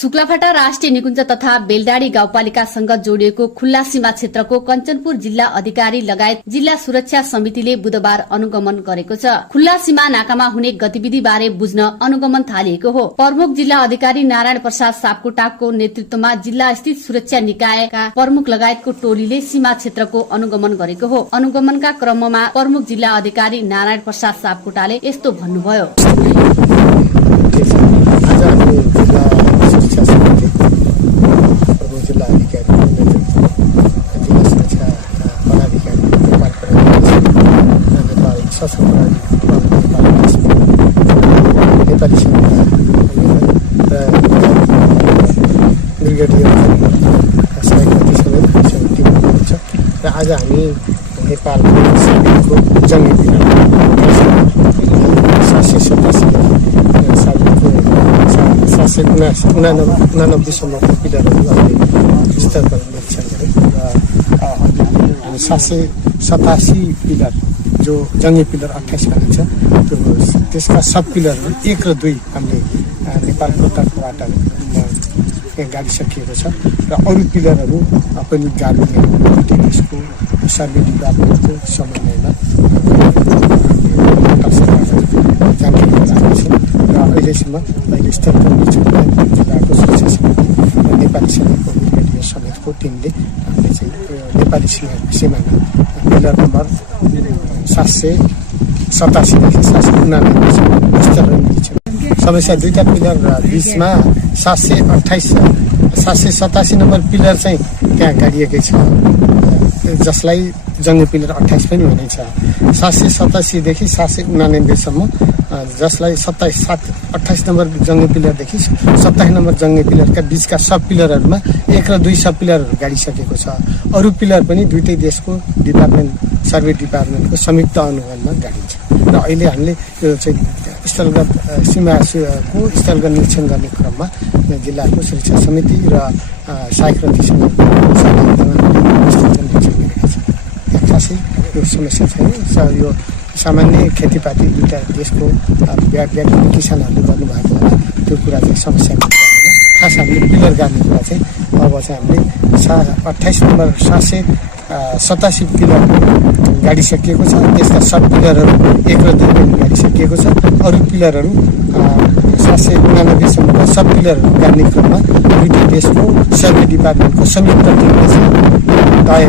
शुक्लाफाटा राष्ट्रिय निकुञ्ज तथा बेलडाडी गाउँपालिकासँग जोडिएको खुल्ला सीमा क्षेत्रको कञ्चनपुर जिल्ला अधिकारी लगायत जिल्ला सुरक्षा समितिले बुधबार अनुगमन गरेको छ। खुल्ला सीमा नाकामा हुने गतिविधि बारे बुझ्न अनुगमन थालिएको हो। प्रमुख जिल्ला अधिकारी नारायण प्रसाद सापकोटाको नेतृत्वमा जिल्ला स्थित सुरक्षा निकायका प्रमुख लगायतको टोलीले सीमा क्षेत्रको अनुगमन गरेको हो। अनुगमनका क्रममा प्रमुख जिल्ला अधिकारी नारायण प्रसाद सापकोटाले यस्तो भन्नुभयो। सुरक्षा समिति प्रमुख जिल्ला अधिकारी जिल्ला सुरक्षा पदाधिकारी नेपाल सशस्त्र नेपाली सेना र ब्रिगेडियर सहायक समिति हुनुहुन्छ र आज हामी नेपालको सैनिकको जङ्गी पिलर 789 सम्मको पिलरहरू अहिले स्तर पर निरीक्षण गऱ्यौँ र 787 पिलर जो जङ्गी पिलर 28 भनिन्छ त्यसका सब पिलरहरू 1 र 2 हामीले नेपालको तर्फबाट गाडिसकिएको छ र अरू पिलरहरू पनि गाड्ने त्यसको सर्वे डिपार्टमेन्टको समन्वयमा र अहिलेसम्म अहिले स्तर जिल्लाको सुरक्षा समिति र नेपाली सेनाको ब्रिगेडियर समेतको टिमले हामीले चाहिँ नेपाली सीमामा पिलर नम्बर 787 देखि 789 स्तरहरू निरीक्षण। समस्या दुईटा पिलर बीचमा 787 नम्बर पिलर चाहिँ त्यहाँ गाडिएकै छ, जसलाई जङ्गी पिलर 28 पनि हुनेछ। 787 देखि 789 सम्म जसलाई 28 नम्बर जङ्गी पिलरदेखि 27 नम्बर जङ्गी पिलरका बीचका सब पिलरहरूमा 1 र 2 सब पिलरहरू गाडिसकेको छ। अरू पिलर पनि दुईटै देशको डिपार्टमेन्ट सर्वे डिपार्टमेन्टको संयुक्त अनुगमनमा गाडिन्छ र अहिले हामीले यो चाहिँ स्थलगत सीमाको स्थलगत निरीक्षण गर्ने क्रममा जिल्लाको सुरक्षा समिति र सहायक रक्षीसँग खासै यो समस्या छैन। यो सामान्य खेतीपाती दुईटा देशको व्यक्ति किसानहरूले गर्नुभएको होला, त्यो कुरा चाहिँ समस्या होइन। खास हामीले पिलर गाड्ने कुरा चाहिँ अब चाहिँ हामीले 28 नम्बर 787 पिलर गाडिसकिएको छ। त्यसका सब पिलरहरू 1 र 2 पनि गाडिसकिएको छ। अरू पिलरहरू 789 सम्मका सब पिलरहरू गाड्ने क्रममा दुईटै देशको सर्वे डिपार्टमेन्टको संयुक्त टिमले चाहिँ तय